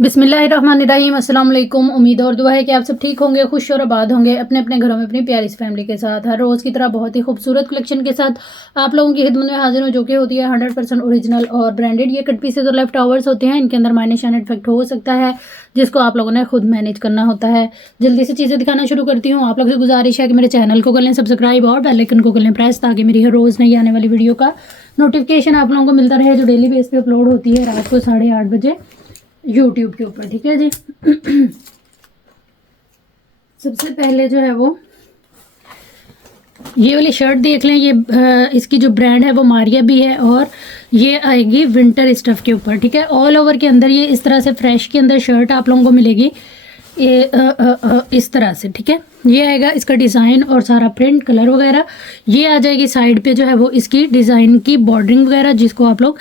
बिस्मिल्लाहिर्रहमानिर्रहीम, अस्सलाम वालेकुम। उम्मीद और दुआ है कि आप सब ठीक होंगे, खुश और आबाद होंगे अपने अपने घरों में अपनी प्यारी सी फैमिली के साथ। हर रोज़ की तरह बहुत ही खूबसूरत कलेक्शन के साथ आप लोगों की खिदमत में हाजिर हूँ, जो कि होती है 100% ओरिजिनल और ब्रांडेड। ये कट पीसेज और लेफ्ट ओवर्स होते हैं, इनके अंदर माइनस एंड इफेक्ट हो सकता है, जिसको आप लोगों ने खुद मैनेज करना होता है। जल्दी से चीज़ें दिखाना शुरू करती हूँ। आप लोग से गुजारिश है कि मेरे चैनल को कर लें सब्सक्राइब और बेल आइकन को कर लें प्रेस, ताकि मेरी हर रोज़ नई आने वाली वीडियो का नोटिफिकेशन आप लोगों को मिलता रहे, जो डेली बेस पे अपलोड होती है रात को 8:30 बजे यूट्यूब के ऊपर। ठीक है जी। सबसे पहले जो है वो ये वाली शर्ट देख लें। ये इसकी जो ब्रांड है वो मारिया भी है और ये आएगी विंटर स्टफ के ऊपर। ठीक है, ऑल ओवर के अंदर ये इस तरह से फ्रेश के अंदर शर्ट आप लोगों को मिलेगी ये इस तरह से। ठीक है, ये आएगा इसका डिज़ाइन और सारा प्रिंट कलर वगैरह। ये आ जाएगी साइड पे जो है वो इसकी डिज़ाइन की बॉर्डरिंग वगैरह, जिसको आप लोग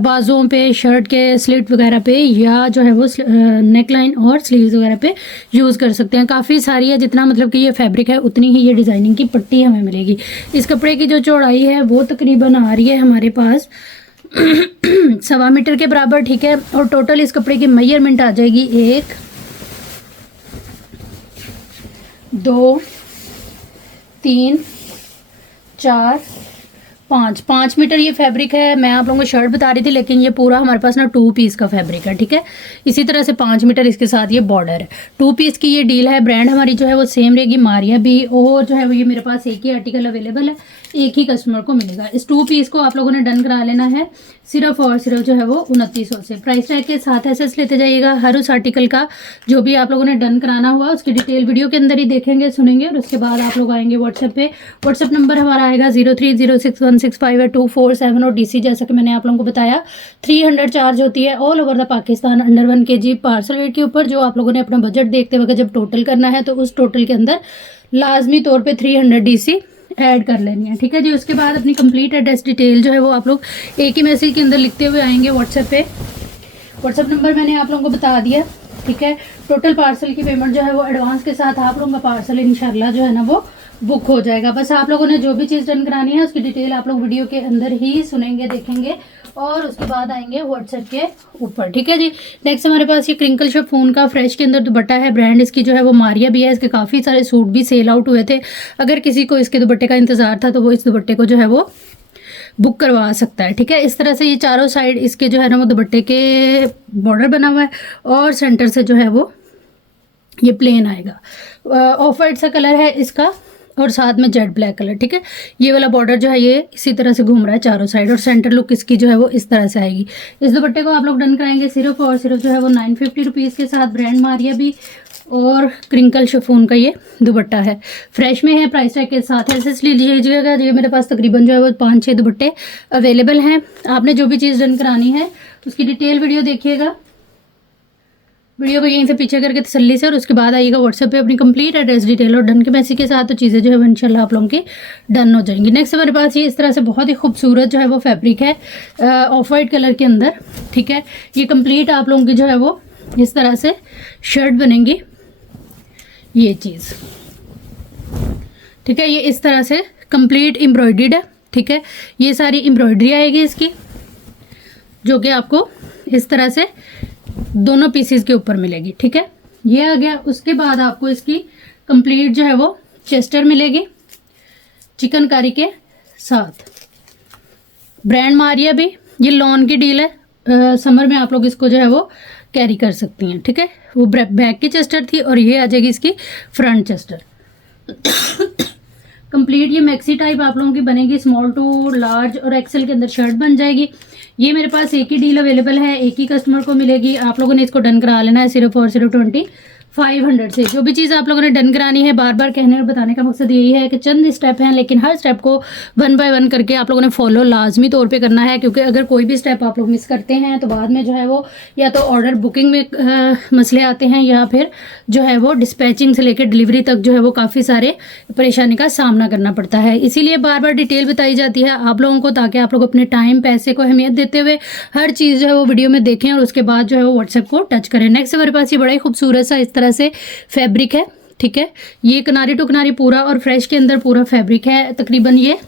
बाजुओं पे, शर्ट के स्लिट वगैरह पे, या जो है वो नेक लाइन और स्लीव्स वगैरह पे यूज़ कर सकते हैं। काफ़ी सारी है, जितना मतलब कि ये फैब्रिक है उतनी ही ये डिज़ाइनिंग की पट्टी हमें मिलेगी। इस कपड़े की जो चौड़ाई है वो तकरीबन आ रही है हमारे पास 1.25 मीटर के बराबर। ठीक है, और टोटल इस कपड़े की मेजरमेंट आ जाएगी 1 2 3 4 5 मीटर ये फैब्रिक है। मैं आप लोगों को शर्ट बता रही थी, लेकिन ये पूरा हमारे पास ना 2 पीस का फैब्रिक है। ठीक है, इसी तरह से 5 मीटर इसके साथ ये बॉर्डर है। 2 पीस की ये डील है। ब्रांड हमारी जो है वो सेम रहेगी, मारिया भी। और जो है वो ये मेरे पास एक ही आर्टिकल अवेलेबल है, एक ही कस्टमर को मिलेगा। इस 2 पीस को आप लोगों ने डन करा लेना है सिर्फ और सिर्फ जो है वो 2900 से। प्राइस टैग के साथ एसेस लेते जाइएगा। हर उस आर्टिकल का जो भी आप लोगों ने डन कराना हुआ उसकी डिटेल वीडियो के अंदर ही देखेंगे, सुनेंगे, और उसके बाद आप लोग आएंगे व्हाट्सएप पे। व्हाट्सएप नंबर हमारा आएगा 0306165824 और डीसी, जैसा कि मैंने आप लोगों को बताया 300 चार्ज होती है all over the Pakistan under 1 kg parcel weight के ऊपर। जो आप लोगों ने अपना बजट देखते वक्त जब टोटल करना है तो उस टोटल के अंदर लाजमी तौर पे 300 डीसी ऐड कर लेनी है। ठीक है जी। उसके बाद अपनी कंप्लीट एड्रेस डिटेल जो है वो आप लोग एक ही मैसेज के अंदर लिखते हुए आएंगे व्हाट्सएप पे। व्हाट्सएप नंबर मैंने आप लोगों को बता दिया। ठीक है, टोटल पार्सल की पेमेंट जो है वो एडवांस के साथ आप लोगों का पार्सल इंशाल्लाह जो है ना वो बुक हो जाएगा। बस आप लोगों ने जो भी चीज़ डन करानी है उसकी डिटेल आप लोग वीडियो के अंदर ही सुनेंगे, देखेंगे, और उसके बाद आएंगे व्हाट्सएप के ऊपर। ठीक है जी। नेक्स्ट हमारे पास ये क्रिंकल शिफॉन का फ्रेश के अंदर दुपट्टा है। ब्रांड इसकी जो है वो मारिया भी है। इसके काफ़ी सारे सूट भी सेल आउट हुए थे। अगर किसी को इसके दुपट्टे का इंतज़ार था तो वो इस दुपट्टे को जो है वो बुक करवा सकता है। ठीक है, इस तरह से ये चारों साइड इसके जो है ना वो दुपट्टे के बॉर्डर बना हुआ है और सेंटर से जो है वो ये प्लेन आएगा। ऑफ वाइट सा कलर है इसका और साथ में जेड ब्लैक कलर। ठीक है, ये वाला बॉर्डर जो है ये इसी तरह से घूम रहा है चारों साइड, और सेंटर लुक इसकी जो है वो इस तरह से आएगी। इस दुपट्टे को आप लोग डन कराएंगे सिर्फ और सिर्फ जो है वो 950 रुपीज़ के साथ। ब्रांड मारिया भी और क्रिंकल शिफॉन का ये दुपट्टा है, फ्रेश में है। प्राइस टैग के साथ ऐसे ले लीजिएगा। ये मेरे पास तकरीबन जो है वो 5-6 दुपट्टे अवेलेबल हैं। आपने जो भी चीज़ डन करानी है उसकी डिटेल वीडियो देखिएगा, वीडियो को यहीं से पीछे करके तसल्ली से, और उसके बाद आइएगा व्हाट्सएप पे अपनी कंप्लीट एड्रेस डिटेल और डन के मैसेज के साथ। तो चीज़ें जो है वो इंशाल्लाह आप लोगों की डन हो जाएंगी। नेक्स्ट हमारे पास ये इस तरह से बहुत ही खूबसूरत जो है वो फैब्रिक है ऑफ वाइट कलर के अंदर। ठीक है, ये कंप्लीट आप लोगों की जो है वो इस तरह से शर्ट बनेंगी, ये चीज़। ठीक है, ये इस तरह से कंप्लीट एम्ब्रॉयडर्ड है। ठीक है, ये सारी एम्ब्रॉयडरी आएगी इसकी, जो कि आपको इस तरह से दोनों पीसेस के ऊपर मिलेगी। ठीक है, ये आ गया। उसके बाद आपको इसकी कंप्लीट जो है वो चेस्टर मिलेगी चिकनकारी के साथ। ब्रांड मारिया भी। ये लॉन की डील है, समर में आप लोग इसको जो है वो कैरी कर सकती हैं। ठीक है, वो बैक की चेस्टर थी और ये आ जाएगी इसकी फ्रंट चेस्टर। कंप्लीट ये मैक्सी टाइप आप लोगों की बनेगी, स्मॉल टू लार्ज और एक्सेल के अंदर शर्ट बन जाएगी। ये मेरे पास एक ही डील अवेलेबल है, एक ही कस्टमर को मिलेगी। आप लोगों ने इसको डन करा लेना है सिर्फ और सिर्फ 2500 से। जो भी चीज़ आप लोगों ने डन करानी है, बार बार कहने और बताने का मकसद यही है कि चंद स्टेप हैं, लेकिन हर स्टेप को 1 बाय 1 करके आप लोगों ने फॉलो लाजमी तौर पे करना है, क्योंकि अगर कोई भी स्टेप आप लोग मिस करते हैं तो बाद में जो है वो या तो ऑर्डर बुकिंग में मसले आते हैं, या फिर जो है वो डिस्पैचिंग से लेकर डिलीवरी तक जो है वो काफ़ी सारे परेशानी का सामना करना पड़ता है। इसीलिए बार बार डिटेल बताई जाती है आप लोगों को, ताकि आप लोग अपने टाइम पैसे को अहमियत देते हुए हर चीज़ जो है वो वीडियो में देखें और उसके बाद जो है वो व्हाट्सएप को टच करें। नेक्स्ट हमारे पास ये बड़ा ही खूबसूरत सा इस तरह से फैब्रिक है। ठीक है, ये किनारी टू किनारी पूरा और फ्रेश के अंदर पूरा फैब्रिक है। तकरीबन ये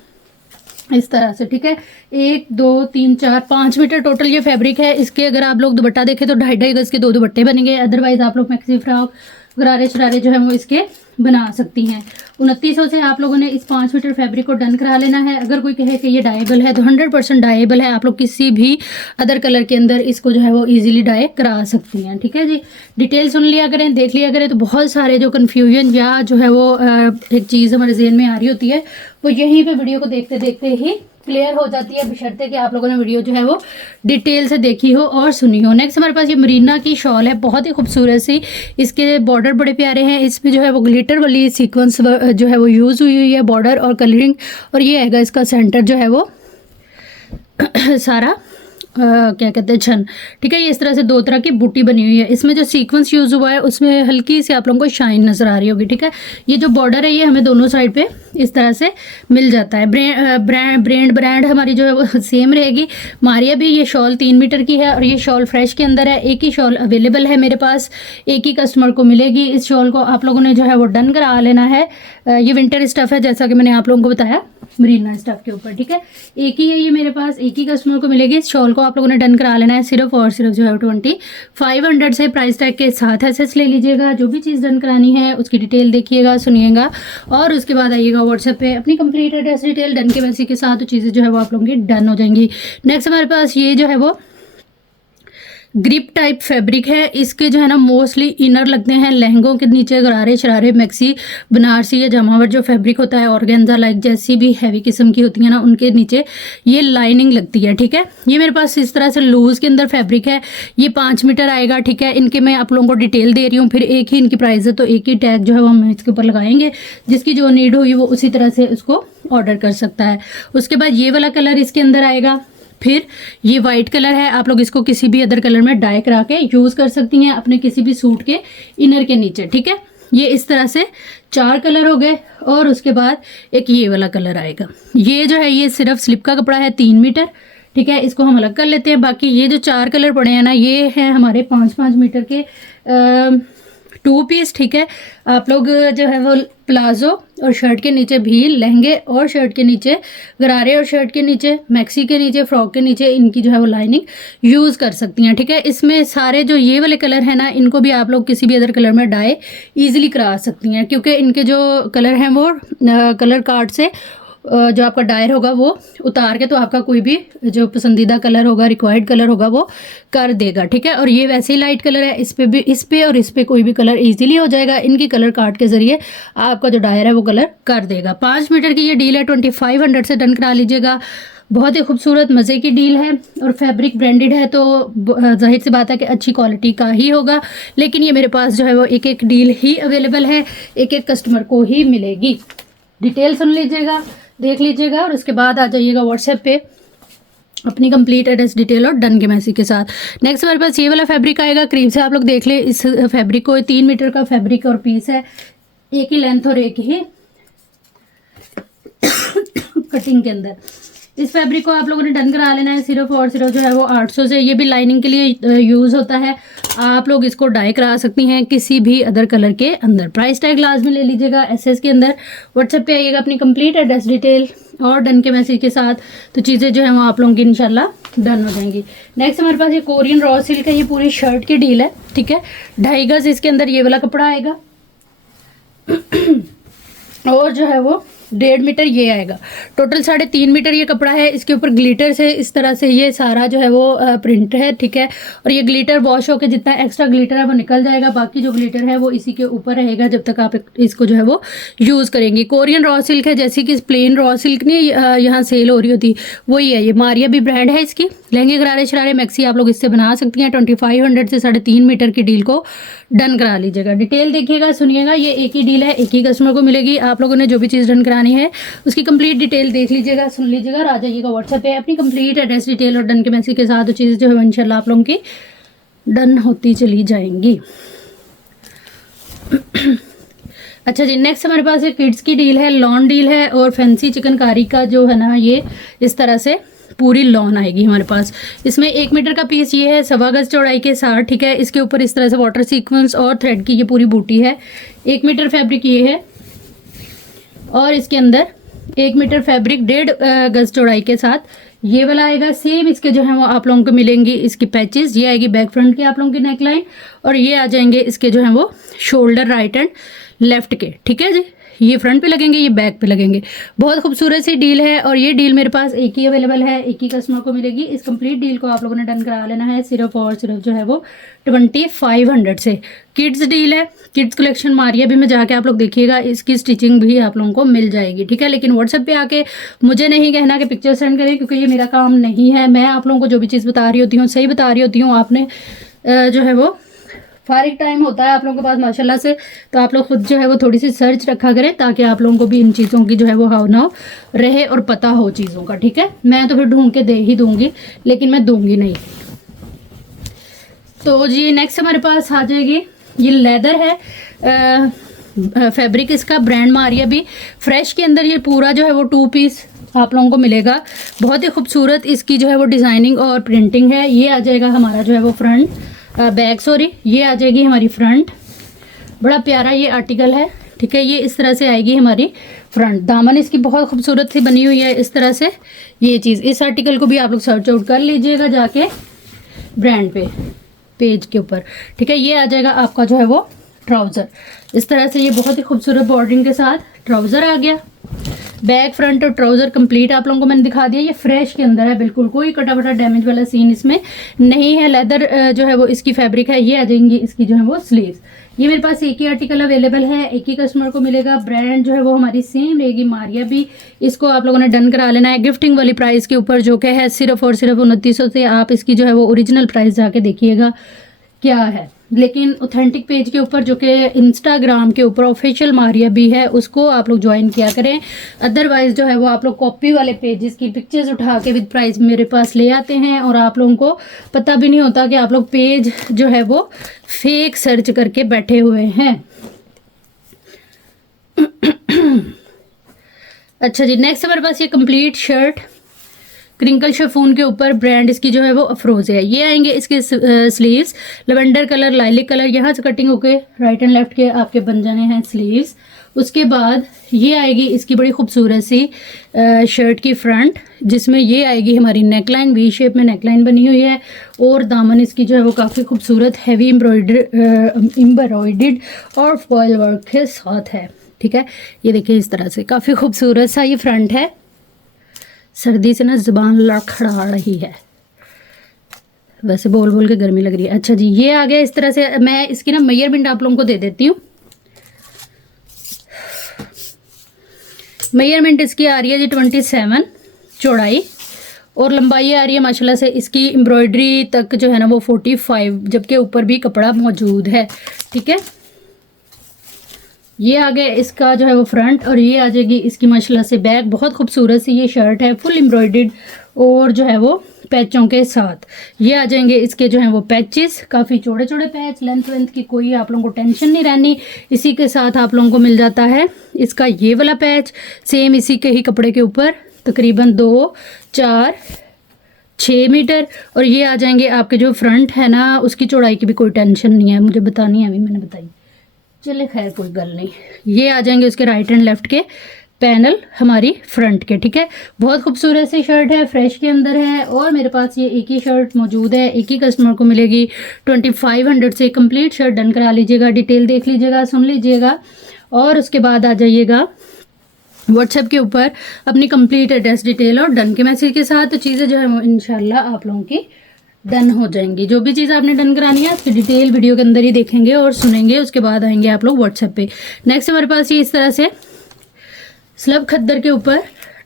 इस तरह से, ठीक है। 1 2 3 4 5 मीटर टोटल ये फैब्रिक है। इसके अगर आप लोग दुपट्टा देखें तो 2.5 गज के 2 दुपट्टे बनेंगे। अदरवाइज आप लोग मैक्सी फ्रॉक गरारे शरारे जो है वो इसके बना सकती हैं। 2900 से आप लोगों ने इस 5 मीटर फैब्रिक को डन करा लेना है। अगर कोई कहे कि ये डाइबल है तो 100% डाइबल है। आप लोग किसी भी अदर कलर के अंदर इसको जो है वो इजीली डाई करा सकती हैं, ठीक है जी। डिटेल सुन लिया करें, देख लिया करें, तो बहुत सारे जो कन्फ्यूजन या जो है वो एक चीज़ हमारे जहन में आ रही होती है वो यहीं पे वीडियो को देखते देखते ही क्लियर हो जाती है, बशर्ते कि आप लोगों ने वीडियो जो है वो डिटेल से देखी हो और सुनी हो। नेक्स्ट हमारे पास ये मरीना की शॉल है, बहुत ही खूबसूरत सी। इसके बॉर्डर बड़े प्यारे हैं। इसमें जो है वो ग्लिटर वाली सीक्वेंस जो है वो यूज़ हुई है, बॉर्डर और कलरिंग। और ये आएगा इसका सेंटर जो है वो सारा क्या कहते हैं छन, ठीक है। ये इस तरह से 2 तरह की बूटी बनी हुई है। इसमें जो सीक्वेंस यूज़ हुआ है उसमें हल्की सी आप लोगों को शाइन नज़र आ रही होगी, ठीक है। ये जो बॉर्डर है ये हमें दोनों साइड पे इस तरह से मिल जाता है। ब्रांड हमारी जो है वो सेम रहेगी। मारिया भी ये शॉल 3 मीटर की है और ये शॉल फ्रेश के अंदर है। एक ही शॉल अवेलेबल है मेरे पास, एक ही कस्टमर को मिलेगी। इस शॉल को आप लोगों ने जो है वो डन करा लेना है। ये विंटर स्टफ़ है जैसा कि मैंने आप लोगों को बताया मरीना स्टफ के ऊपर, ठीक है। एक ही है ये मेरे पास, एक ही कस्टमर को मिलेगी। इस शॉल को आप लोगों ने डन करा लेना है सिर्फ और सिर्फ जो है 2500 से प्राइस टैग के साथ एसेस ले लीजिएगा। जो भी चीज़ डन करानी है उसकी डिटेल देखिएगा, सुनिएगा और उसके बाद आइएगा व्हाट्सएप पे अपनी कंप्लीट एड्रेस डिटेल डन के वैसे के साथ, तो चीज़ें जो है वो आप लोगों की डन हो जाएंगी। नेक्स्ट हमारे पास ये जो है वो ग्रिप टाइप फैब्रिक है। इसके जो है ना मोस्टली इनर लगते हैं लहंगों के नीचे, गरारे शरारे मैक्सी बनारसी या जमावट जो फैब्रिक होता है ऑर्गेन्जा लाइक जैसी भी हैवी किस्म की होती है ना उनके नीचे ये लाइनिंग लगती है, ठीक है। ये मेरे पास इस तरह से लूज के अंदर फैब्रिक है। ये 5 मीटर आएगा, ठीक है। इनके मैं आप लोगों को डिटेल दे रही हूँ, फिर एक ही इनकी प्राइस है तो एक ही टैग जो है वो हम इसके ऊपर लगाएंगे। जिसकी जो नीड हुई वो उसी तरह से उसको ऑर्डर कर सकता है। उसके बाद ये वाला कलर इसके अंदर आएगा। फिर ये वाइट कलर है, आप लोग इसको किसी भी अदर कलर में डाई करा के यूज़ कर सकती हैं अपने किसी भी सूट के इनर के नीचे, ठीक है। ये इस तरह से 4 कलर हो गए और उसके बाद एक ये वाला कलर आएगा। ये जो है ये सिर्फ स्लिप का कपड़ा है 3 मीटर, ठीक है। इसको हम अलग कर लेते हैं। बाकी ये जो 4 कलर पड़े हैं ना ये हैं हमारे 5-5 मीटर के 2 पीस, ठीक है। आप लोग जो है वो प्लाजो और शर्ट के नीचे भी, लहंगे और शर्ट के नीचे, गरारे और शर्ट के नीचे, मैक्सी के नीचे, फ्रॉक के नीचे इनकी जो है वो लाइनिंग यूज़ कर सकती हैं, ठीक है। इसमें सारे जो ये वाले कलर हैं ना इनको भी आप लोग किसी भी अदर कलर में डाई ईजिली करा सकती हैं, क्योंकि इनके जो कलर हैं वो कलर कार्ड से जो आपका डायर होगा वो उतार के तो आपका कोई भी जो पसंदीदा कलर होगा, रिक्वायर्ड कलर होगा वो कर देगा, ठीक है। और ये वैसे ही लाइट कलर है, इस पे भी, इस पे और इस पे कोई भी कलर इजीली हो जाएगा। इनकी कलर कार्ड के जरिए आपका जो डायर है वो कलर कर देगा। 5 मीटर की ये डील है, 2500 से डन करा लीजिएगा। बहुत ही खूबसूरत मज़े की डील है और फैब्रिक ब्रांडेड है तो जाहिर सी बात है कि अच्छी क्वालिटी का ही होगा। लेकिन ये मेरे पास जो है वो एक एक डील ही अवेलेबल है, एक एक कस्टमर को ही मिलेगी। डिटेल सुन लीजिएगा, देख लीजिएगा और उसके बाद आ जाइएगा व्हाट्सएप पे अपनी कंप्लीट एड्रेस डिटेल और डन के मैसेज के साथ। नेक्स्ट हमारे पास ये वाला फैब्रिक आएगा। करीब से आप लोग देख ले इस फैब्रिक को। 3 मीटर का फैब्रिक और पीस है, एक ही लेंथ और एक ही कटिंग के अंदर। इस फैब्रिक को आप लोगों ने डन करा लेना है सिर्फ और सिर्फ जो है वो 800 से। ये भी लाइनिंग के लिए यूज़ होता है। आप लोग इसको डाई करा सकती हैं किसी भी अदर कलर के अंदर। प्राइस टैग लाजमी ले लीजिएगा एसएस के अंदर। व्हाट्सएप पे आइएगा अपनी कंप्लीट एड्रेस डिटेल और डन के मैसेज के साथ, तो चीज़ें जो है वो आप लोगों की इंशाल्लाह डन हो जाएंगी। नेक्स्ट हमारे पास ये कोरियन रॉ सिल्क है। ये पूरी शर्ट की डील है, ठीक है। 2.5 गज इसके अंदर ये वाला कपड़ा आएगा और जो है वो 1.5 मीटर ये आएगा। टोटल 3.5 मीटर ये कपड़ा है। इसके ऊपर ग्लिटर से इस तरह से ये सारा जो है वो प्रिंट है, ठीक है। और ये ग्लिटर वॉश होकर जितना एक्स्ट्रा ग्लिटर है वो निकल जाएगा। बाकी जो ग्लिटर है वो इसी के ऊपर रहेगा जब तक आप इसको जो है वो यूज़ करेंगे। कोरियन रॉ सिल्क है, जैसे कि प्लेन रॉ सिल्क नहीं यहाँ सेल हो रही होती वही है। ये मारिया भी ब्रांड है इसकी। लहंगे गरारे शरारे मैक्सी आप लोग इससे बना सकती हैं। 2500 से 3.5 मीटर की डील को डन करा लीजिएगा। डिटेल देखिएगा, सुनिएगा। ये एक ही डील है, एक ही कस्टमर को मिलेगी। आप लोगों ने जो भी चीज़ डन करानी है उसकी कंप्लीट डिटेल देख लीजिएगा, सुन लीजिएगा और आ जाइएगा व्हाट्सएप पे अपनी कंप्लीट एड्रेस डिटेल और डन के मैसेज के साथ। तो चीज़ जो है इंशाल्लाह आप लोगों की डन होती चली जाएंगी। अच्छा जी, नेक्स्ट हमारे पास एक किड्स की डील है, लॉन डील है और फैंसी चिकनकारी का जो है ना ये इस तरह से पूरी लॉन आएगी हमारे पास। इसमें 1 मीटर का पीस ये है, 1.25 गज चौड़ाई के साथ, ठीक है। इसके ऊपर इस तरह से वाटर सीक्वेंस और थ्रेड की ये पूरी बूटी है। 1 मीटर फैब्रिक ये है और इसके अंदर 1 मीटर फैब्रिक 1.5 गज चौड़ाई के साथ ये वाला आएगा। सेम इसके जो है वो आप लोगों को मिलेंगी इसकी पैचेस। ये आएगी बैक फ्रंट की आप लोगों की नेकलाइन, और ये आ जाएंगे इसके जो है वो शोल्डर राइट एंड लेफ्ट के, ठीक है जी। ये फ्रंट पे लगेंगे, ये बैक पे लगेंगे। बहुत खूबसूरत सी डील है, और ये डील मेरे पास एक ही अवेलेबल है, एक ही कस्टमर को मिलेगी। इस कंप्लीट डील को आप लोगों ने डन करा लेना है सिर्फ और सिर्फ जो है वो 2500 से। किड्स डील है, किड्स कलेक्शन मारिया भी में जाके आप लोग देखिएगा, इसकी स्टिचिंग भी आप लोगों को मिल जाएगी, ठीक है। लेकिन व्हाट्सएप पे आके मुझे नहीं कहना कि पिक्चर सेंड करें, क्योंकि ये मेरा काम नहीं है। मैं आप लोगों को जो भी चीज़ बता रही होती हूँ सही बता रही होती हूँ। आपने जो है वो फारिग टाइम होता है आप लोगों के पास माशाल्लाह से, तो आप लोग खुद जो है वो थोड़ी सी सर्च रखा करें, ताकि आप लोगों को भी इन चीज़ों की जो है वो हाव नाव रहे और पता हो चीज़ों का, ठीक है। मैं तो फिर ढूंढ के दे ही दूंगी, लेकिन मैं दूंगी नहीं। तो जी नेक्स्ट हमारे पास आ जाएगी, ये लेदर है, फैब्रिक इसका ब्रांड मारिया भी फ्रेश के अंदर। ये पूरा जो है वो 2 पीस आप लोगों को मिलेगा। बहुत ही खूबसूरत इसकी जो है वो डिज़ाइनिंग और प्रिंटिंग है। ये आ जाएगा हमारा जो है वो फ्रंट बैक, सॉरी, ये आ जाएगी हमारी फ्रंट। बड़ा प्यारा ये आर्टिकल है, ठीक है। ये इस तरह से आएगी हमारी फ्रंट। दामन इसकी बहुत खूबसूरत सी बनी हुई है इस तरह से। ये चीज़, इस आर्टिकल को भी आप लोग सर्च आउट कर लीजिएगा जाके ब्रांड पे पेज के ऊपर, ठीक है। ये आ जाएगा आपका जो है वो ट्राउज़र इस तरह से। ये बहुत ही खूबसूरत बॉर्डरिंग के साथ ट्राउज़र आ गया। बैक फ्रंट और ट्राउज़र कंप्लीट आप लोगों को मैंने दिखा दिया। ये फ्रेश के अंदर है, बिल्कुल कोई कटा फटा डैमेज वाला सीन इसमें नहीं है। लेदर जो है वो इसकी फैब्रिक है। ये आ जाएंगी इसकी जो है वो स्लीव्स। ये मेरे पास एक ही आर्टिकल अवेलेबल है, एक ही कस्टमर को मिलेगा। ब्रांड जो है वो हमारी सेम रहेगी, मारिया भी। इसको आप लोगों ने डन करा लेना है गिफ्टिंग वाली प्राइस के ऊपर, जो कि है सिर्फ और सिर्फ 2900 से। आप इसकी जो है वो ओरिजिनल प्राइस जाके देखिएगा क्या है। लेकिन ऑथेंटिक पेज के ऊपर, जो कि इंस्टाग्राम के ऊपर ऑफिशियल मारिया भी है, उसको आप लोग ज्वाइन किया करें। अदरवाइज जो है वो आप लोग कॉपी वाले पेजेस की पिक्चर्स उठा के विद प्राइस मेरे पास ले आते हैं, और आप लोगों को पता भी नहीं होता कि आप लोग पेज जो है वो फेक सर्च करके बैठे हुए हैं। अच्छा जी, नेक्स्ट हमारे पास ये कंप्लीट शर्ट क्रिंकल शिफॉन के ऊपर, ब्रांड इसकी जो है वो अफरोज है। ये आएंगे इसके sleeves, lavender colour, lilac colour, यहाँ से कटिंग होके राइट एंड लेफ्ट के आपके बन जाने हैं स्लीव्स। उसके बाद ये आएगी इसकी बड़ी खूबसूरत सी शर्ट की फ्रंट, जिसमें ये आएगी हमारी नेकलाइन, वी शेप में नेकलाइन बनी हुई है, और दामन इसकी जो है वो काफ़ी खूबसूरत हैवी एम्ब्रॉयडर्ड और फॉयल वर्क के साथ है, ठीक है। ये देखिए इस तरह से काफ़ी खूबसूरत सा ये फ्रंट है। सर्दी से ना ज़ुबान लड़खड़ा रही है, वैसे बोल बोल के गर्मी लग रही है। अच्छा जी, ये आ गया इस तरह से। मैं इसकी ना मेजरमेंट आप लोगों को दे देती हूँ। मेजरमेंट इसकी आ रही है जी 27 चौड़ाई, और लंबाई आ रही है माशाल्लाह से इसकी एम्ब्रॉयडरी तक जो है ना वो 45, जबकि ऊपर भी कपड़ा मौजूद है, ठीक है। ये आ गया इसका जो है वो फ्रंट, और ये आ जाएगी इसकी माशाल्लाह से बैक। बहुत खूबसूरत सी ये शर्ट है, फुल एम्ब्रॉयडर्ड और जो है वो पैचों के साथ। ये आ जाएंगे इसके जो है वो पैचेस, काफ़ी चौड़े चौड़े पैच, लेंथ वेंथ की कोई आप लोगों को टेंशन नहीं रहनी। इसी के साथ आप लोगों को मिल जाता है इसका ये वाला पैच, सेम इसी के ही कपड़े के ऊपर, तकरीबन 2, 4, 6 मीटर। और ये आ जाएंगे आपके जो फ्रंट है ना, उसकी चौड़ाई की भी कोई टेंशन नहीं है, मुझे बतानी है, अभी मैंने बताई, चले खैर कोई गल नहीं। ये आ जाएंगे उसके राइट एंड लेफ्ट के पैनल हमारी फ्रंट के, ठीक है। बहुत खूबसूरत सी शर्ट है, फ्रेश के अंदर है, और मेरे पास ये एक ही शर्ट मौजूद है, एक ही कस्टमर को मिलेगी 2500 से। कंप्लीट शर्ट डन करा लीजिएगा, डिटेल देख लीजिएगा, सुन लीजिएगा, और उसके बाद आ जाइएगा व्हाट्सएप के ऊपर अपनी कंप्लीट एड्रेस डिटेल और डन के मैसेज के साथ। तो चीज़ें जो है वो इंशाल्लाह आप लोगों की डन हो जाएंगी। जो भी चीज़ आपने डन करानी है उसकी डिटेल वीडियो के अंदर ही देखेंगे और सुनेंगे, उसके बाद आएंगे आप लोग व्हाट्सएप पे। नेक्स्ट हमारे पास ये इस तरह से स्लब खद्दर के ऊपर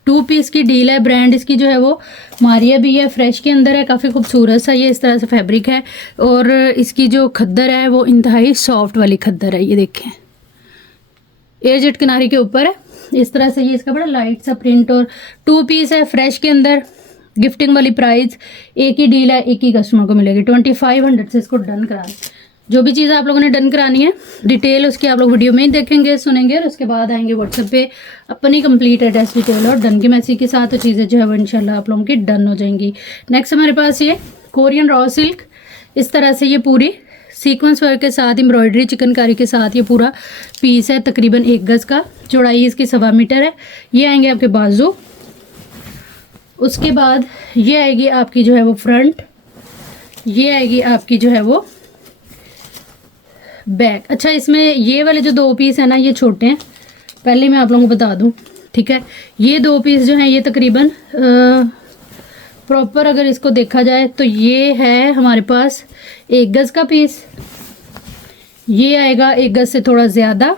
2 पीस की डील है। ब्रांड इसकी जो है वो मारिया भी है, फ्रेश के अंदर है, काफ़ी खूबसूरत सा ये इस तरह से फैब्रिक है, और इसकी जो खद्दर है वो इंतहाई सॉफ्ट वाली खद्दर है। ये देखें एयरजेट किनारे के ऊपर है इस तरह से। ये इसका बड़ा लाइट सा प्रिंट, और 2 पीस है, फ्रेश के अंदर। गिफ्टिंग वाली प्राइस एक ही डील है, एक ही कस्टमर को मिलेगी 2500 से। इसको डन करा, जो भी चीज़ आप लोगों ने डन करानी है डिटेल उसकी आप लोग वीडियो में ही देखेंगे, सुनेंगे, और उसके बाद आएंगे व्हाट्सएप पे अपनी कंप्लीट एड्रेस डिटेल और डन के मैसेज के साथ। तो चीज़ें जो है वो इंशाल्लाह आप लोगों की डन हो जाएंगी। नेक्स्ट हमारे पास ये कोरियन रॉ सिल्क, इस तरह से ये पूरी सीक्वेंस वर्क के साथ एम्ब्रॉयडरी चिकनकारी के साथ ये पूरा पीस है, तकरीबन 1 गज का। चौड़ाई इसकी 1.25 मीटर है। ये आएंगे आपके बाजू। उसके बाद ये आएगी आपकी जो है वो फ्रंट, ये आएगी आपकी जो है वो बैक। अच्छा, इसमें ये वाले जो 2 पीस है ना, ये छोटे हैं, पहले मैं आप लोगों को बता दूं, ठीक है। ये 2 पीस जो हैं ये तकरीबन प्रॉपर अगर इसको देखा जाए तो ये है हमारे पास 1 गज का पीस, ये आएगा 1 गज से थोड़ा ज़्यादा,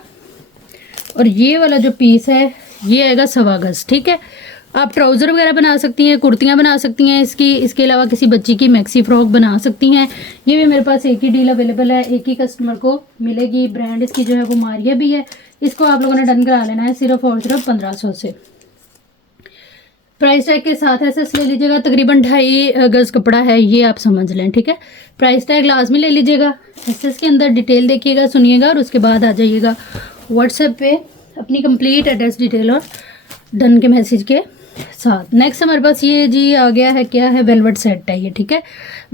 और ये वाला जो पीस है ये आएगा 1.25 गज, ठीक है। आप ट्राउज़र वगैरह बना सकती हैं, कुर्तियाँ बना सकती हैं इसके अलावा किसी बच्ची की मैक्सी फ्रॉक बना सकती हैं। ये भी मेरे पास एक ही डील अवेलेबल है, एक ही कस्टमर को मिलेगी। ब्रांड इसकी जो है वो मारिया भी है। इसको आप लोगों ने डन करा लेना है सिर्फ और सिर्फ 1500 से। प्राइस टैग के साथ एसएस ले लीजिएगा। तकरीबन 2.5 गज कपड़ा है, ये आप समझ लें, ठीक है। प्राइस टैग लाजमी ले लीजिएगा। एसएस के अंदर डिटेल देखिएगा, सुनिएगा, और उसके बाद आ जाइएगा व्हाट्सएप पे अपनी कंप्लीट एड्रेस डिटेल और डन के मैसेज के साथ। नेक्स्ट हमारे पास ये जी आ गया है, क्या है, वेलवेट सेट है ये, ठीक है।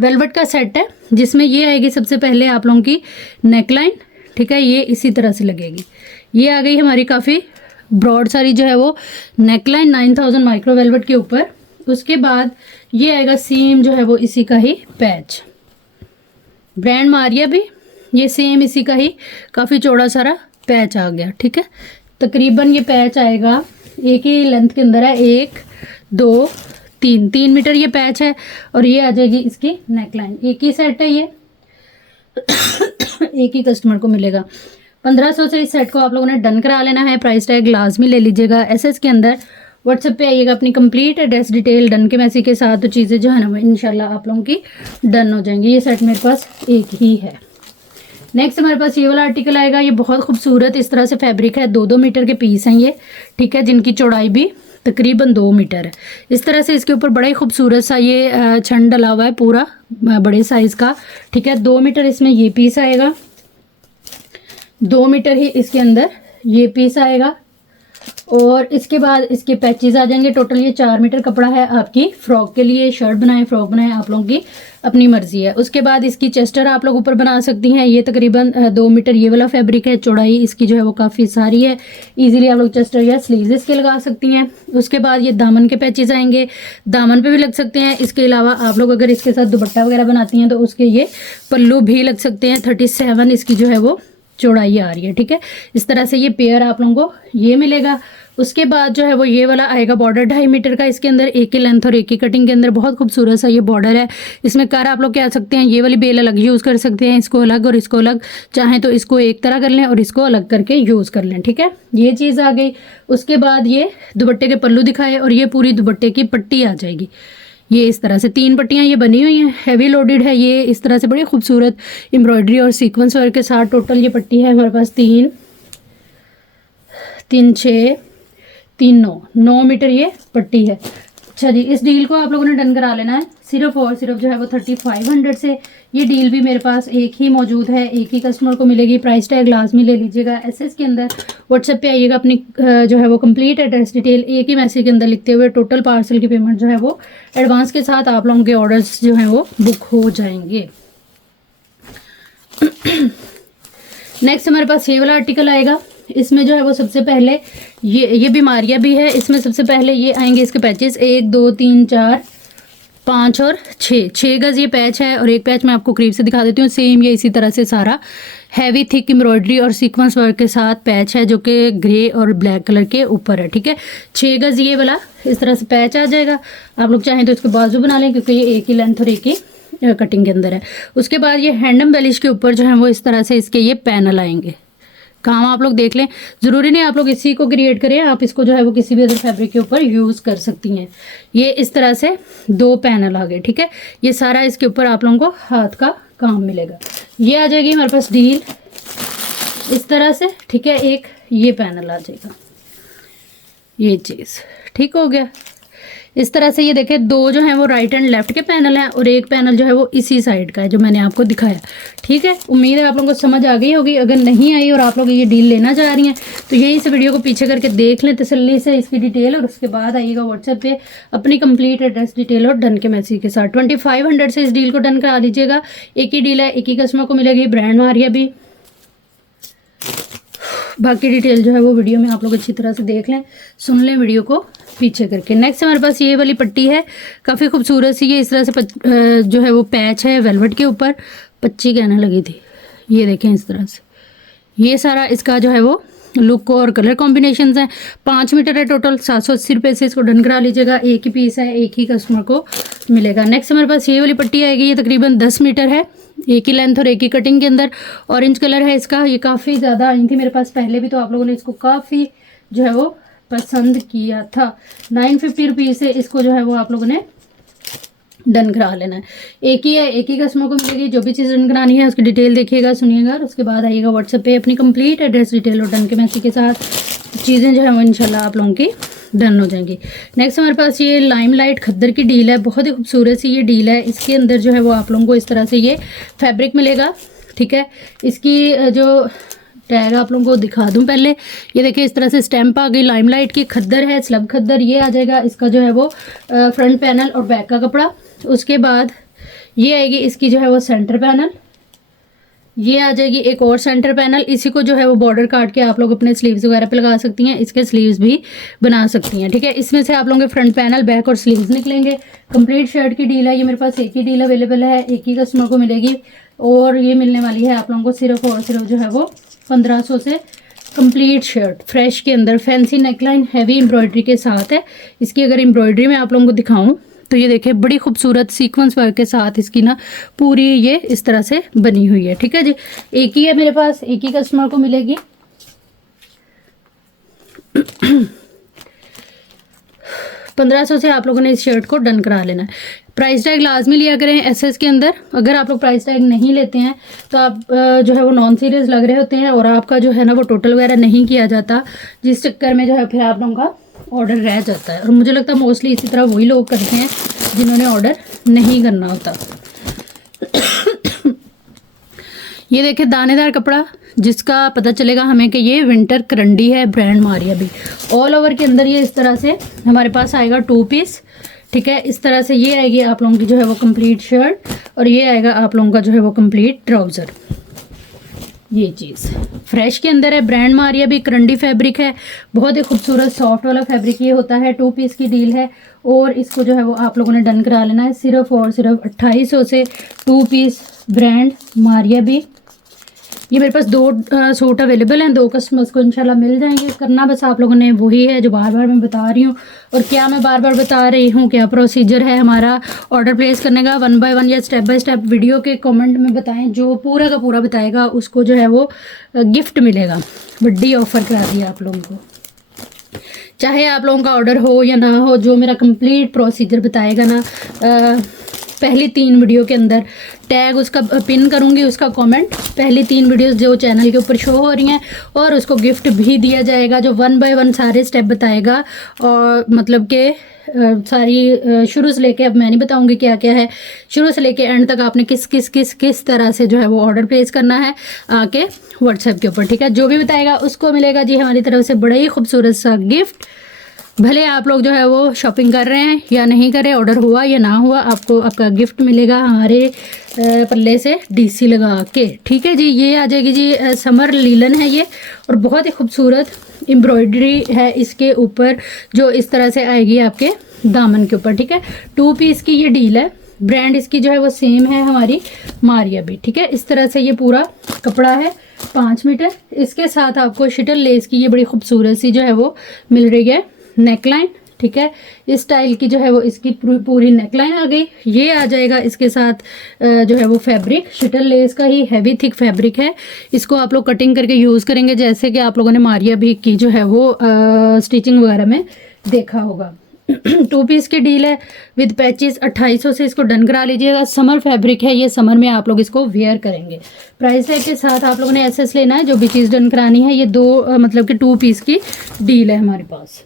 वेलवेट का सेट है जिसमें ये आएगी सबसे पहले आप लोगों की नेकलाइन, ठीक है, ये इसी तरह से लगेगी। ये आ गई हमारी काफ़ी ब्रॉड सारी जो है वो नेकलाइन 9000 माइक्रो वेलवेट के ऊपर। उसके बाद ये आएगा सीम जो है वो इसी का ही पैच, ब्रांड मारिया भी, ये सेम इसी का ही काफ़ी चौड़ा सारा पैच आ गया, ठीक है। तकरीबन ये पैच आएगा एक ही लेंथ के अंदर है, 1 2 3 मीटर ये पैच है, और ये आ जाएगी इसकी नेकलाइन। एक ही सेट है ये एक ही कस्टमर को मिलेगा। 1500 से इस सेट को आप लोगों ने डन करा लेना है। प्राइस टैग लाजमी ले लीजिएगा। एसएस के अंदर व्हाट्सएप पे आइएगा, अपनी कंप्लीट एड्रेस डिटेल डन के मैसेज के साथ, तो चीज़ें जो है ना वो इंशाल्लाह आप लोगों की डन हो जाएंगी। ये सेट मेरे पास एक ही है। नेक्स्ट हमारे पास ये वाला आर्टिकल आएगा। ये बहुत खूबसूरत इस तरह से फैब्रिक है, 2-2 मीटर के पीस हैं ये, ठीक है, जिनकी चौड़ाई भी तकरीबन 2 मीटर है। इस तरह से इसके ऊपर बड़ा ही खूबसूरत सा ये छंड डला हुआ है पूरा बड़े साइज़ का, ठीक है। 2 मीटर इसमें ये पीस आएगा, 2 मीटर ही इसके अंदर ये पीस आएगा, और इसके बाद इसके पैचेस आ जाएंगे। टोटल ये 4 मीटर कपड़ा है आपकी फ्रॉक के लिए। शर्ट बनाए, फ्रॉक बनाए, आप लोगों की अपनी मर्जी है। उसके बाद इसकी चेस्टर आप लोग ऊपर बना सकती हैं। ये तकरीबन 2 मीटर ये वाला फैब्रिक है। चौड़ाई इसकी जो है वो काफ़ी सारी है, इजीली आप लोग चेस्टर या स्लीव्स इसके लगा सकती हैं। उसके बाद ये दामन के पैचेस आएंगे, दामन पे भी लग सकते हैं। इसके अलावा आप लोग अगर इसके साथ दुपट्टा वगैरह बनाती हैं तो उसके ये पल्लू भी लग सकते हैं। 37 इसकी जो है वो चौड़ाई आ रही है, ठीक है। इस तरह से ये पेयर आप लोगों को ये मिलेगा। उसके बाद जो है वो ये वाला आएगा बॉर्डर 2.5 मीटर का। इसके अंदर एक ही लेंथ और एक ही कटिंग के अंदर बहुत खूबसूरत सा ये बॉर्डर है। इसमें कर आप लोग क्या सकते हैं, ये वाली बेल अलग यूज़ कर सकते हैं, इसको अलग और इसको अलग, चाहें तो इसको एक तरह कर लें और इसको अलग करके यूज़ कर लें, ठीक है। ये चीज़ आ गई। उसके बाद ये दुपट्टे के पल्लू दिखाए, और ये पूरी दुपट्टे की पट्टी आ जाएगी। ये इस तरह से 3 पट्टियाँ ये बनी हुई हैं, हैवी लोडेड है ये। इस तरह से बड़ी खूबसूरत एम्ब्रॉयडरी और सीक्वेंस वर्क के साथ टोटल ये पट्टी है हमारे पास 3 6 3 9 मीटर ये पट्टी है। अच्छा जी, इस डील को आप लोगों ने डन करा लेना है सिर्फ और सिर्फ जो है वो 3500 से। ये डील भी मेरे पास एक ही मौजूद है, एक ही कस्टमर को मिलेगी। प्राइस टैग लाजमी ले लीजिएगा। एसएस के अंदर व्हाट्सएप पे आइएगा, अपनी जो है वो कंप्लीट एड्रेस डिटेल एक ही मैसेज के अंदर लिखते हुए टोटल पार्सल की पेमेंट जो है वो एडवांस के साथ आप लोगों के ऑर्डर्स जो हैं वो बुक हो जाएंगे। नेक्स्ट हमारे पास ये वाला आर्टिकल आएगा। इसमें जो है वो सबसे पहले ये बीमारियाँ भी है। इसमें सबसे पहले ये आएंगे इसके पैचेस 1 2 3 4 5 और 6 गज ये पैच है, और एक पैच मैं आपको करीब से दिखा देती हूँ। सेम ये इसी तरह से सारा हैवी थिक एम्ब्रॉयडरी और सीक्वेंस वर्क के साथ पैच है, जो कि ग्रे और ब्लैक कलर के ऊपर है, ठीक है। 6 गज ये वाला इस तरह से पैच आ जाएगा। आप लोग चाहें तो इसके बाजू बना लें, क्योंकि ये एक ही लेंथ और एक ही कटिंग के अंदर है। उसके बाद ये हैंडम बेलिश के ऊपर जो है वो इस तरह से इसके ये पैनल आएंगे। काम आप लोग देख लें, ज़रूरी नहीं आप लोग इसी को क्रिएट करें, आप इसको जो है वो किसी भी अदर फैब्रिक के ऊपर यूज़ कर सकती हैं। ये इस तरह से 2 पैनल आ गए, ठीक है। ये सारा इसके ऊपर आप लोगों को हाथ का काम मिलेगा। ये आ जाएगी हमारे पास डील इस तरह से, ठीक है। एक ये पैनल आ जाएगा, ये चीज़ ठीक हो गया। इस तरह से ये देखें, दो जो हैं वो राइट एंड लेफ्ट के पैनल हैं और एक पैनल जो है वो इसी साइड का है जो मैंने आपको दिखाया। ठीक है, उम्मीद है आप लोगों को समझ आ गई होगी। अगर नहीं आई और आप लोग ये डील लेना चाह रही हैं तो यही इस वीडियो को पीछे करके देख लें तसल्ली से इसकी डिटेल, और उसके बाद आइएगा व्हाट्सएप पे अपनी कंप्लीट एड्रेस डिटेल और डन के मैसेज के साथ। 2500 से इस डील को डन करा लीजिएगा। एक ही डील है, एक ही कस्टमर को मिलेगी, ब्रांड मारिया भी। बाकी डिटेल जो है वो वीडियो में आप लोग अच्छी तरह से देख लें, सुन लें वीडियो को पीछे करके। नेक्स्ट हमारे पास ये वाली पट्टी है, काफ़ी खूबसूरत सी। ये इस तरह से जो है वो पैच है वेलवेट के ऊपर, 25 कहने लगी थी। ये देखें इस तरह से, ये सारा इसका जो है वो लुक और कलर कॉम्बिनेशन हैं। 5 मीटर है टोटल, 780 रुपये से इसको डन करा लीजिएगा। एक ही पीस है, एक ही कस्टमर को मिलेगा। नेक्स्ट हमारे पास ये वाली पट्टी आएगी, ये तकरीबन 10 मीटर है, एक ही लेंथ और एक ही कटिंग के अंदर। ऑरेंज कलर है इसका, ये काफ़ी ज़्यादा आई थी मेरे पास पहले भी, तो आप लोगों ने इसको काफ़ी जो है वो पसंद किया था। 950 रुपीज़ से इसको जो है वो आप लोगों ने डन करा लेना है। एक ही है, एक ही कस्टमर को मिलेगी। जो भी चीज़ डन करानी है उसकी डिटेल देखिएगा, सुनिएगा, और उसके बाद आइएगा व्हाट्सएप पे अपनी कंप्लीट एड्रेस डिटेल और डन के मैसेज के साथ। चीज़ें जो है वो इंशाल्लाह आप लोगों की डन हो जाएंगी। नेक्स्ट हमारे पास ये लाइमलाइट खद्दर की डील है, बहुत ही खूबसूरत सी ये डील है। इसके अंदर जो है वो आप लोगों को इस तरह से ये फैब्रिक मिलेगा। ठीक है, इसकी जो टैग आप लोगों को दिखा दूं पहले, ये देखिए इस तरह से स्टैंप आ गई। लाइमलाइट की खद्दर है, स्लब खद्दर ये आ जाएगा। इसका जो है वो फ्रंट पैनल और बैक का कपड़ा। उसके बाद ये आएगी इसकी जो है वो सेंटर पैनल, ये आ जाएगी एक और सेंटर पैनल। इसी को जो है वो बॉर्डर काट के आप लोग अपने स्लीव्स वगैरह पे लगा सकती हैं, इसके स्लीव्स भी बना सकती हैं। ठीक है, इसमें से आप लोगों के फ्रंट पैनल, बैक और स्लीव्स निकलेंगे। कंप्लीट शर्ट की डील है ये, मेरे पास एक ही डील अवेलेबल है, एक ही कस्टमर को मिलेगी, और ये मिलने वाली है आप लोगों को सिर्फ और सिर्फ जो है वो 1500 से। कंप्लीट शर्ट फ्रेश के अंदर, फैंसी नेकलाइन, हैवी एम्ब्रॉयडरी के साथ है। इसकी अगर एम्ब्रॉयडरी मैं आप लोगों को दिखाऊं तो ये देखिए बड़ी खूबसूरत सीक्वेंस वर्क के साथ इसकी ना पूरी ये इस तरह से बनी हुई है। ठीक है जी, एक ही है मेरे पास, एक ही कस्टमर को मिलेगी। 1500 से आप लोगों ने इस शर्ट को डन करा लेना है। प्राइस टैग लाजमी लिया करें एसएस के अंदर। अगर आप लोग प्राइस टैग नहीं लेते हैं तो आप जो है वो नॉन सीरियस लग रहे होते हैं, और आपका जो है ना वो टोटल वगैरह नहीं किया जाता, जिस चक्कर में जो है फिर आप लोगों का ऑर्डर रह जाता है। और मुझे लगता है मोस्टली इसी तरह वही लोग करते हैं जिन्होंने ऑर्डर नहीं करना होता। ये देखिए दानेदार कपड़ा, जिसका पता चलेगा हमें कि ये विंटर करंडी है, ब्रांड मारिया भी। ऑल ओवर के अंदर ये इस तरह से हमारे पास आएगा 2 पीस। ठीक है, इस तरह से ये आएगी आप लोगों की जो है वो कंप्लीट शर्ट, और ये आएगा आप लोगों का जो है वो कंप्लीट ट्राउज़र। ये चीज़ फ्रेश के अंदर है, ब्रांड मारिया भी, करंडी फैब्रिक है, बहुत ही खूबसूरत सॉफ्ट वाला फैब्रिक ये होता है। 2 पीस की डील है, और इसको जो है वो आप लोगों ने डन करा लेना है सिर्फ और सिर्फ 2800 से। 2 पीस ब्रांड मारिया भी। ये मेरे पास 2 सूट अवेलेबल हैं, 2 कस्टमर्स को इंशाल्लाह मिल जाएंगे। करना बस आप लोगों ने वही है जो बार बार मैं बता रही हूँ। और क्या मैं बार बार बता रही हूँ, क्या प्रोसीजर है हमारा ऑर्डर प्लेस करने का, 1 बाय 1 या स्टेप बाय स्टेप वीडियो के कमेंट में बताएं। जो पूरा का पूरा बताएगा उसको जो है वो गिफ्ट मिलेगा। बड़ी ऑफर करा दी आप लोगों को, चाहे आप लोगों का ऑर्डर हो या ना हो। जो मेरा कंप्लीट प्रोसीजर बताएगा ना पहली 3 वीडियो के अंदर, टैग उसका पिन करूंगी, उसका कमेंट पहली 3 वीडियोस जो चैनल के ऊपर शो हो रही हैं, और उसको गिफ्ट भी दिया जाएगा जो 1 बाय 1 सारे स्टेप बताएगा। और मतलब कि सारी शुरू से लेके, अब मैं नहीं बताऊंगी क्या क्या है, शुरू से लेके एंड तक आपने किस तरह से जो है वो ऑर्डर प्लेस करना है आके व्हाट्सएप के ऊपर। ठीक है, जो भी बताएगा उसको मिलेगा जी हमारी तरफ से बड़ा ही खूबसूरत सा गिफ्ट। भले आप लोग जो है वो शॉपिंग कर रहे हैं या नहीं कर रहे, ऑर्डर हुआ या ना हुआ, आपको आपका गिफ्ट मिलेगा हमारे पल्ले से डीसी लगा के। ठीक है जी, ये आ जाएगी जी समर लीलन है ये, और बहुत ही खूबसूरत एम्ब्रॉयडरी है इसके ऊपर जो इस तरह से आएगी आपके दामन के ऊपर। ठीक है, 2 पीस की ये डील है। ब्रांड इसकी जो है वो सेम है हमारी मारिया भी। ठीक है, इस तरह से ये पूरा कपड़ा है 5 मीटर। इसके साथ आपको शटल लेस की ये बड़ी खूबसूरत सी जो है वो मिल रही है नेकलाइन। ठीक है, इस स्टाइल की जो है वो इसकी पूरी नेकलाइन आ गई। ये आ जाएगा इसके साथ जो है वो फैब्रिक शटल लेस का ही हैवी थिक फैब्रिक है। इसको आप लोग कटिंग करके यूज़ करेंगे, जैसे कि आप लोगों ने मारिया भी की जो है वो स्टिचिंग वगैरह में देखा होगा। 2 पीस की डील है विद पैचेस, 2800 से इसको डन करा लीजिएगा। समर फैब्रिक है ये, समर में आप लोग इसको वेयर करेंगे। प्राइस टैग के साथ आप लोगों ने एसएस लेना है, जो भी चीज़ डन करानी है। ये 2 मतलब कि 2 पीस की डील है हमारे पास।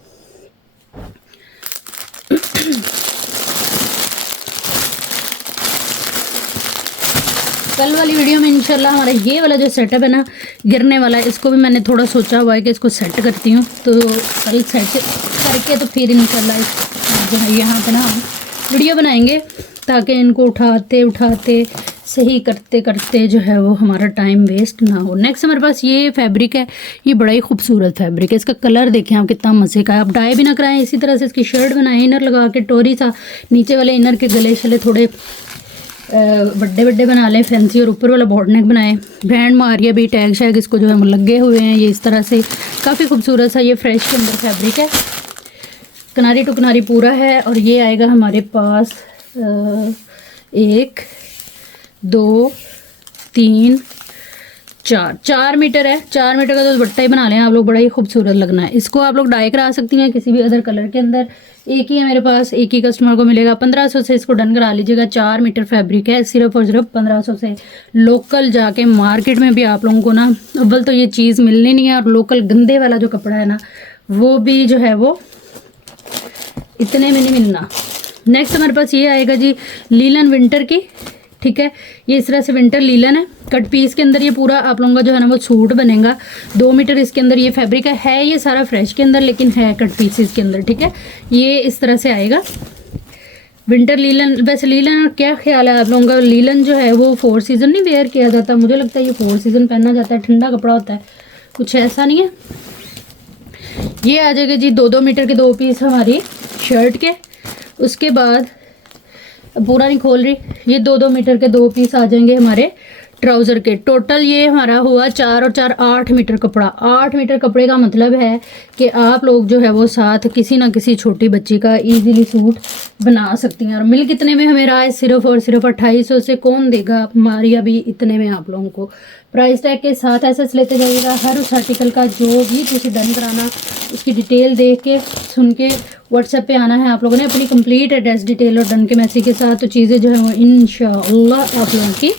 कल वाली वीडियो में इंशाल्लाह हमारा ये वाला जो सेटअप है ना गिरने वाला है, इसको भी मैंने थोड़ा सोचा हुआ है कि इसको सेट करती हूँ। तो कल सेट करके तो फिर इंशाल्लाह जो है यहाँ पे ना हम वीडियो बनाएंगे, ताकि इनको उठाते उठाते सही करते करते जो है वो हमारा टाइम वेस्ट ना हो। नेक्स्ट हमारे पास ये फैब्रिक है, ये बड़ा ही खूबसूरत फैब्रिक है। इसका कलर देखें आप कितना मज़े का है। आप डाई भी ना कराएं, इसी तरह से इसकी शर्ट बनाएं, इनर लगा के टोरी सा, नीचे वाले इनर के गले शले थोड़े बड़े बड़े बना लें फैंसी, और ऊपर वाला बॉर्ड नेक बनाएं। बैंड मारिया भी टैग शैग इसको जो है वो लगे हुए हैं, ये इस तरह से काफ़ी खूबसूरत सा ये फ्रेश के अंदर फैब्रिक है। किनारी टू किनारी पूरा है, और ये आएगा हमारे पास 1 2 3 4 मीटर है। 4 मीटर का तो दुपट्टा ही बना लें आप लोग, बड़ा ही खूबसूरत लगना है। इसको आप लोग डाई करा सकती हैं किसी भी अदर कलर के अंदर। एक ही है मेरे पास, एक ही कस्टमर को मिलेगा। 1500 से इसको डन करा लीजिएगा। 4 मीटर फैब्रिक है, सिर्फ और सिर्फ 1500 से। लोकल जाके मार्केट में भी आप लोगों को ना अव्वल तो ये चीज़ मिलनी नहीं है, और लोकल गंदे वाला जो कपड़ा है ना वो भी जो है वो इतने में नहीं मिलना। नेक्स्ट हमारे पास ये आएगा जी लीलन विंटर की, ठीक है। ये इस तरह से विंटर लीलन है, कट पीस के अंदर ये पूरा आप लोगों का जो है ना वो सूट बनेगा। 2 मीटर इसके अंदर ये फैब्रिक है ये सारा फ्रेश के अंदर, लेकिन है कट पीसेस के अंदर, ठीक है। ये इस तरह से आएगा विंटर लीलन। वैसे लीलन क्या ख्याल है आप लोगों का, लीलन जो है वो 4 सीज़न नहीं वेयर किया जाता, मुझे लगता है ये 4 सीज़न पहना जाता है, ठंडा कपड़ा होता है, कुछ ऐसा नहीं है। ये आ जाएगा जी 2-2 मीटर के 2 पीस हमारी शर्ट के। उसके बाद पूरा नहीं खोल रही, ये 2-2 मीटर के 2 पीस आ जाएंगे हमारे ट्राउज़र के। टोटल ये हमारा हुआ 4 और 4 8 मीटर कपड़ा। 8 मीटर कपड़े का मतलब है कि आप लोग जो है वो साथ किसी ना किसी छोटी बच्ची का इजीली सूट बना सकती हैं। और मिल कितने में हमें रहा है, सिर्फ और सिर्फ 2800 से। कौन देगा हमारी अभी इतने में आप लोगों को। प्राइस टैग के साथ एसेस लेते जाइएगा। हर उस आर्टिकल का जो भी तुझे डन कराना उसकी डिटेल देख के सुन के व्हाट्सएप पे आना है आप लोगों ने अपनी कंप्लीट एड्रेस डिटेल और डन के मैसेज के साथ। तो चीज़ें जो है वो इंशाअल्लाह आप लोगों की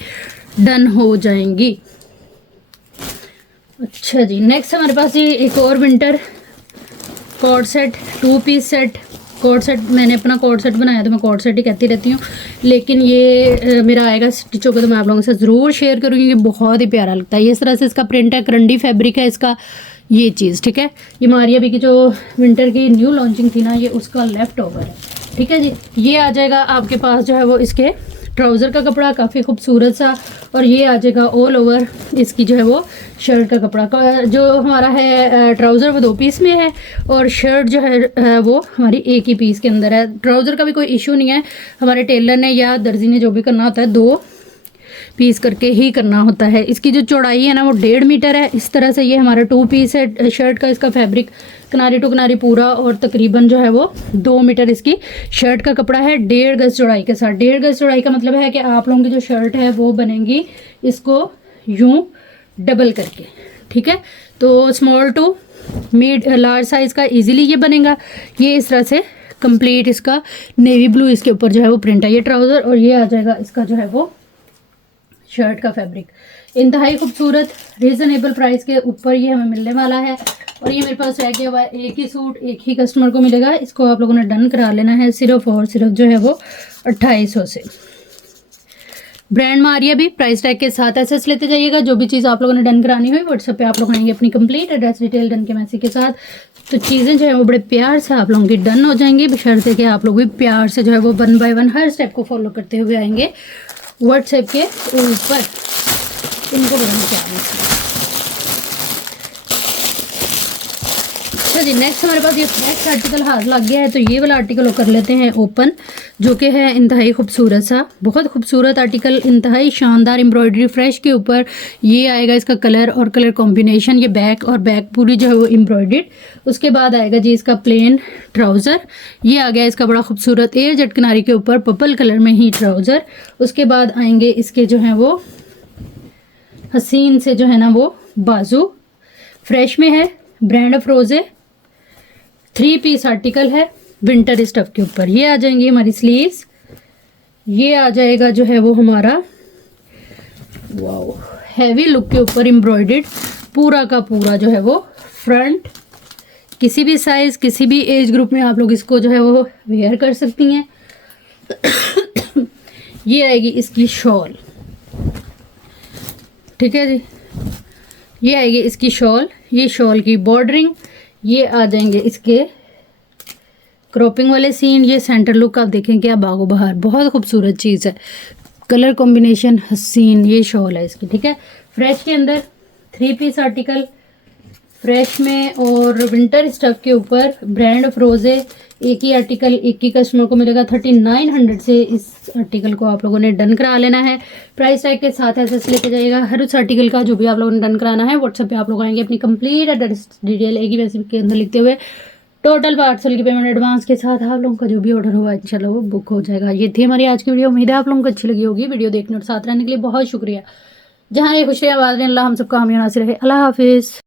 डन हो जाएंगी। अच्छा जी, नेक्स्ट हमारे पास ये एक और winter co-ord set, 2 piece set. Co-ord set मैंने अपना कॉर्ड सेट बनाया तो मैं कॉर्ड सेट ही कहती रहती हूँ, लेकिन ये मेरा आएगा स्टिच होकर तो मैं आप लोगों से ज़रूर शेयर करूँगी। ये बहुत ही प्यारा लगता है। ये इस तरह से इसका प्रिंट है, करंडी फैब्रिक है इसका ये चीज़, ठीक है। ये मारिया भी की जो विंटर की न्यू लॉन्चिंग थी ना, ये उसका लेफ्ट ओवर है, ठीक है जी। ये आ जाएगा आपके पास जो है वो इसके ट्राउज़र का कपड़ा काफ़ी खूबसूरत सा, और ये आ जाएगा ऑल ओवर इसकी जो है वो शर्ट का कपड़ा का। जो हमारा है ट्राउज़र वो 2 पीस में है, और शर्ट जो है वो हमारी एक ही पीस के अंदर है। ट्राउज़र का भी कोई इशू नहीं है, हमारे टेलर ने या दर्जी ने जो भी करना होता है 2 पीस करके ही करना होता है। इसकी जो चौड़ाई है ना वो 1.5 मीटर है। इस तरह से ये हमारा 2 पीस है शर्ट का। इसका फैब्रिक किनारी टू किनारी पूरा, और तकरीबन जो है वो 2 मीटर इसकी शर्ट का कपड़ा है, 1.5 गज चौड़ाई के साथ। 1.5 गज चौड़ाई का मतलब है कि आप लोगों की जो शर्ट है वो बनेगी इसको यूं डबल करके, ठीक है। तो small to mid large size का इजीली ये बनेगा। ये इस तरह से कंप्लीट इसका नेवी ब्लू इसके ऊपर जो है वो प्रिंट है, ये ट्राउज़र, और ये आ जाएगा इसका जो है वो शर्ट का फैब्रिक। इंतहाई खूबसूरत रीज़नेबल प्राइस के ऊपर ये हमें मिलने वाला है। और ये मेरे पास रह गया हुआ है एक ही सूट, एक ही कस्टमर को मिलेगा। इसको आप लोगों ने डन करा लेना है सिर्फ और सिर्फ जो है वो 2800 से। ब्रांड मारिया भी प्राइस टैग के साथ एसेस लेते जाइएगा। जो भी चीज़ आप लोगों ने डन करानी हुई व्हाट्सएप पे आप लोग आएंगे अपनी कंप्लीट एड्रेस डिटेल डन के मैसेज के साथ। तो चीज़ें जो है वो बड़े प्यार से आप लोगों की डन हो जाएंगी, बशर्ते कि आप लोग भी प्यार से जो है वो 1 बाय 1 हर स्टेप को फॉलो करते हुए आएंगे व्हाट्सएप के ऊपर। इनको बनाने क्या है। अच्छा जी, नेक्स्ट हमारे पास ये नेक्स्ट आर्टिकल हाथ लग गया है, तो ये वाला आर्टिकल कर लेते हैं ओपन, जो कि है इंतहाई खूबसूरत सा, बहुत खूबसूरत आर्टिकल, इंतहाई शानदार एम्ब्रॉयडरी फ्रेश के ऊपर। ये आएगा इसका कलर और कलर कॉम्बिनेशन, ये बैक और बैक पूरी जो है वो एम्ब्रॉयडर्ड। उसके बाद आएगा जी इसका प्लेन ट्राउज़र। ये आ गया इसका बड़ा खूबसूरत एयर जेट किनारी के ऊपर पर्पल कलर में ही ट्राउज़र। उसके बाद आएंगे इसके जो हैं वो हसीन से जो है ना वो बाजू, फ्रेश में है, ब्रांड ऑफ रोज़े, 3 पीस आर्टिकल है विंटर स्टफ के ऊपर। ये आ जाएंगी हमारी स्लीव्स। ये आ जाएगा जो है वो हमारा वाओ हैवी लुक के ऊपर एम्ब्रॉयडर्ड पूरा का पूरा जो है वो फ्रंट किसी भी साइज़ किसी भी एज ग्रुप में आप लोग इसको जो है वो वेयर कर सकती हैं। ये आएगी इसकी शॉल, ठीक है जी, ये आएगी इसकी शॉल, ये शॉल की बॉर्डरिंग, ये आ जाएंगे इसके क्रॉपिंग वाले सीन। ये सेंटर लुक आप देखें क्या बागो बहार, बहुत खूबसूरत चीज़ है, कलर कॉम्बिनेशन हसीन। ये शॉल है इसकी, ठीक है। फ्रेश के अंदर 3 पीस आर्टिकल फ्रेश में और विंटर स्टफ के ऊपर ब्रांड फ्रोजे। एक ही आर्टिकल एक ही कस्टमर को मिलेगा 3900 से। इस आर्टिकल को आप लोगों ने डन करा लेना है, प्राइस टैग के साथ एसएस लेके जाइएगा। हर उस आर्टिकल का जो भी आप लोगों ने डन कराना है व्हाट्सएप पे आप लोग आएंगे, अपनी कंप्लीट एड्रेस डिटेल एक ही मैसेज के अंदर लिखते हुए टोटल पार्सल की पेमेंट एडवांस के साथ आप लोगों का जो भी ऑर्डर होगा इंशाल्लाह वो बुक हो जाएगा। ये थी हमारी आज की वीडियो, उम्मीद है आप लोगों को अच्छी लगी होगी। वीडियो देखने और साथ रहने के लिए बहुत शुक्रिया। जहाँ ये खुशियाँ आबाद रहें, अल्लाह हम सबका हामी नासिर रहे। अल्लाह हाफिज़।